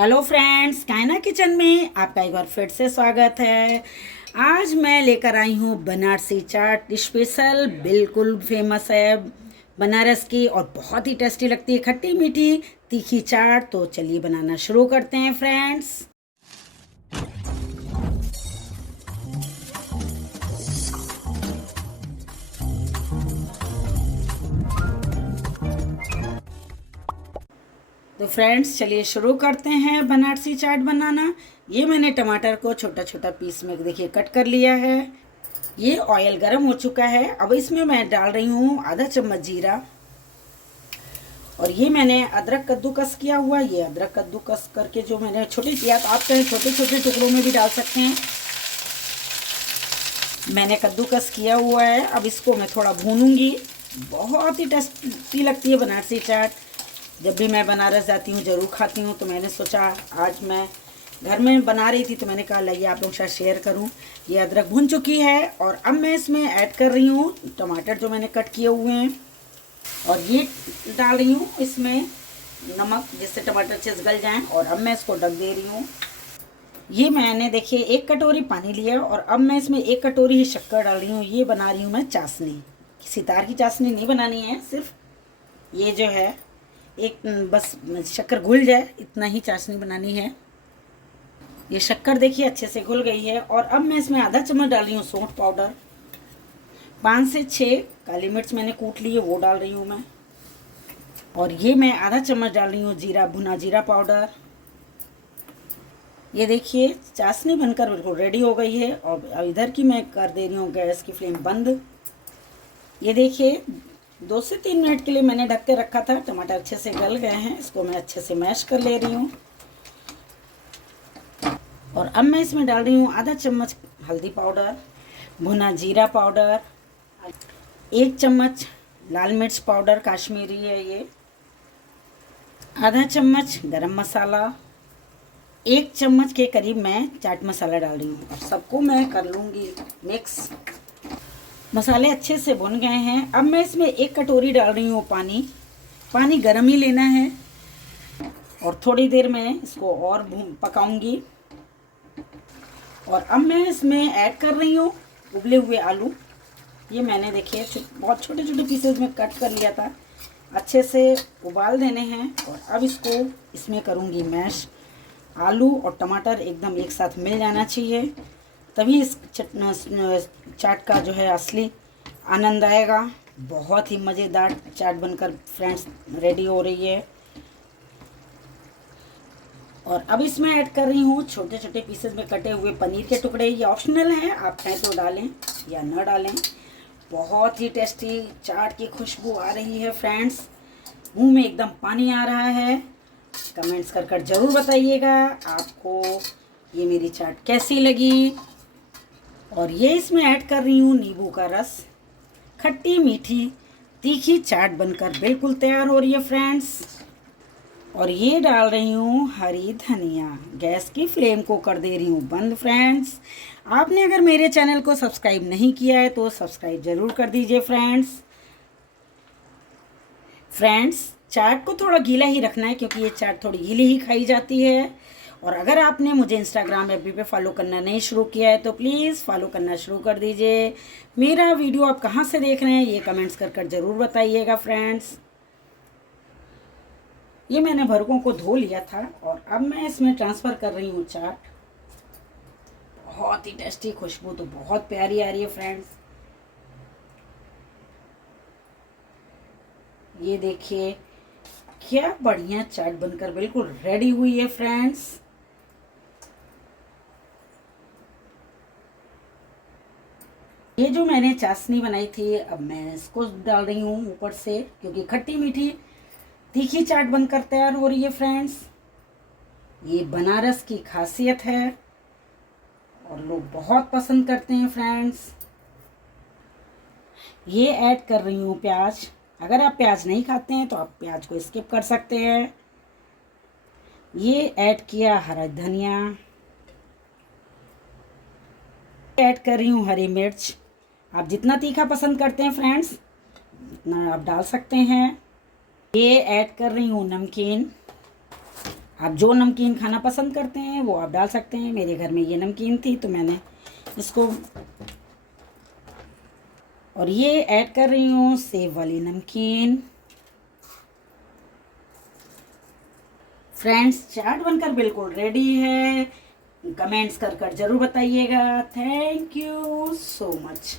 Hello friends, कायना kitchen में आपका एक बार फिर से स्वागत है। आज मैं लेकर आई हूँ बनारसी चाट स्पेशल। बिल्कुल फेमस है बनारस की और बहुत ही टेस्टी लगती है, खट्टी मीठी तीखी चाट। तो चलिए बनाना शुरू करते हैं फ्रेंड्स। तो फ्रेंड्स चलिए शुरू करते हैं बनारसी चाट बनाना। ये मैंने टमाटर को छोटा छोटा पीस में देखिए कट कर लिया है। ये ऑयल गर्म हो चुका है। अब इसमें मैं डाल रही हूँ आधा चम्मच जीरा। और ये मैंने अदरक कद्दूकस किया हुआ, ये अदरक कद्दूकस करके जो मैंने छोटे, या तो आप कहीं छोटे छोटे टुकड़ों में भी डाल सकते हैं। मैंने कद्दूकस किया हुआ है। अब इसको मैं थोड़ा भूनूंगी। बहुत ही टेस्टी लगती है बनारसी चाट। जब भी मैं बनारस जाती हूँ ज़रूर खाती हूँ। तो मैंने सोचा आज मैं घर में बना रही थी तो मैंने कहा लाइए आप लोग के साथ शेयर करूँ। ये अदरक भुन चुकी है और अब मैं इसमें ऐड कर रही हूँ टमाटर जो मैंने कट किए हुए हैं। और ये डाल रही हूँ इसमें नमक, जिससे टमाटर अच्छे से गल जाएँ। और अब मैं इसको ढक दे रही हूँ। ये मैंने देखिए 1 कटोरी पानी लिया और अब मैं इसमें 1 कटोरी ही शक्कर डाल रही हूँ। ये बना रही हूँ मैं चाशनी। सितार की चाशनी नहीं बनानी है, सिर्फ ये जो है एक बस शक्कर घुल जाए इतना ही चाशनी बनानी है। ये शक्कर देखिए अच्छे से घुल गई है। और अब मैं इसमें आधा चम्मच डाल रही हूँ सौंठ पाउडर। 5 से 6 काली मिर्च मैंने कूट ली है, वो डाल रही हूँ मैं। और ये मैं आधा चम्मच डाल रही हूँ जीरा, भुना जीरा पाउडर। ये देखिए चाशनी बनकर बिल्कुल रेडी हो गई है। और अब इधर की मैं कर दे रही हूँ गैस की फ्लेम बंद। ये देखिए 2 से 3 मिनट के लिए मैंने ढक के रखा था। टमाटर अच्छे से गल गए हैं। इसको मैं अच्छे से मैश कर ले रही हूँ। और अब मैं इसमें डाल रही हूँ आधा चम्मच हल्दी पाउडर, भुना जीरा पाउडर, 1 चम्मच लाल मिर्च पाउडर काश्मीरी है ये, आधा चम्मच गरम मसाला, 1 चम्मच के करीब मैं चाट मसाला डाल रही हूँ। और सबको मैं कर लूँगी मिक्स। मसाले अच्छे से भुन गए हैं। अब मैं इसमें 1 कटोरी डाल रही हूँ पानी। पानी गर्म ही लेना है। और थोड़ी देर में इसको और पकाऊंगी। और अब मैं इसमें ऐड कर रही हूँ उबले हुए आलू। ये मैंने देखिए बहुत छोटे छोटे पीसेज में कट कर लिया था। अच्छे से उबाल देने हैं। और अब इसको इसमें करूँगी मैश। आलू और टमाटर एकदम एक साथ मिल जाना चाहिए, तभी इस चाट का जो है असली आनंद आएगा। बहुत ही मज़ेदार चाट बनकर फ्रेंड्स रेडी हो रही है। और अब इसमें ऐड कर रही हूँ छोटे छोटे पीसेस में कटे हुए पनीर के टुकड़े। ये ऑप्शनल हैं, आप चाहें तो डालें या न डालें। बहुत ही टेस्टी चाट की खुशबू आ रही है फ्रेंड्स। मुंह में एकदम पानी आ रहा है। कमेंट्स कर ज़रूर बताइएगा आपको ये मेरी चाट कैसी लगी। और ये इसमें ऐड कर रही हूँ नींबू का रस। खट्टी मीठी तीखी चाट बनकर बिल्कुल तैयार हो रही है फ्रेंड्स। और ये डाल रही हूँ हरी धनिया। गैस की फ्लेम को कर दे रही हूँ बंद फ्रेंड्स। आपने अगर मेरे चैनल को सब्सक्राइब नहीं किया है तो सब्सक्राइब ज़रूर कर दीजिए फ्रेंड्स। चाट को थोड़ा गीला ही रखना है, क्योंकि ये चाट थोड़ी गीली ही खाई जाती है। और अगर आपने मुझे इंस्टाग्राम एफबी पे फॉलो करना नहीं शुरू किया है तो प्लीज़ फॉलो करना शुरू कर दीजिए। मेरा वीडियो आप कहाँ से देख रहे हैं ये कमेंट्स कर ज़रूर बताइएगा फ्रेंड्स। ये मैंने भरकों को धो लिया था और अब मैं इसमें ट्रांसफ़र कर रही हूँ चाट। बहुत ही टेस्टी, खुशबू तो बहुत प्यारी आ रही है फ्रेंड्स। ये देखिए क्या बढ़िया चाट बनकर बिल्कुल रेडी हुई है फ्रेंड्स। ये जो मैंने चाशनी बनाई थी अब मैं इसको डाल रही हूँ ऊपर से, क्योंकि खट्टी मीठी तीखी चाट बनकर तैयार हो रही है फ्रेंड्स। ये बनारस की खासियत है और लोग बहुत पसंद करते हैं फ्रेंड्स। ये ऐड कर रही हूँ प्याज। अगर आप प्याज नहीं खाते हैं तो आप प्याज को स्किप कर सकते हैं। ये ऐड किया हरा धनिया। ऐड कर रही हूँ हरी मिर्च। आप जितना तीखा पसंद करते हैं फ्रेंड्स उतना आप डाल सकते हैं। ये ऐड कर रही हूँ नमकीन। आप जो नमकीन खाना पसंद करते हैं वो आप डाल सकते हैं। मेरे घर में ये नमकीन थी तो मैंने इसको, और ये ऐड कर रही हूँ सेव वाली नमकीन। फ्रेंड्स, चाट बनकर बिल्कुल रेडी है। कमेंट्स कर जरूर बताइएगा। Thank you so much.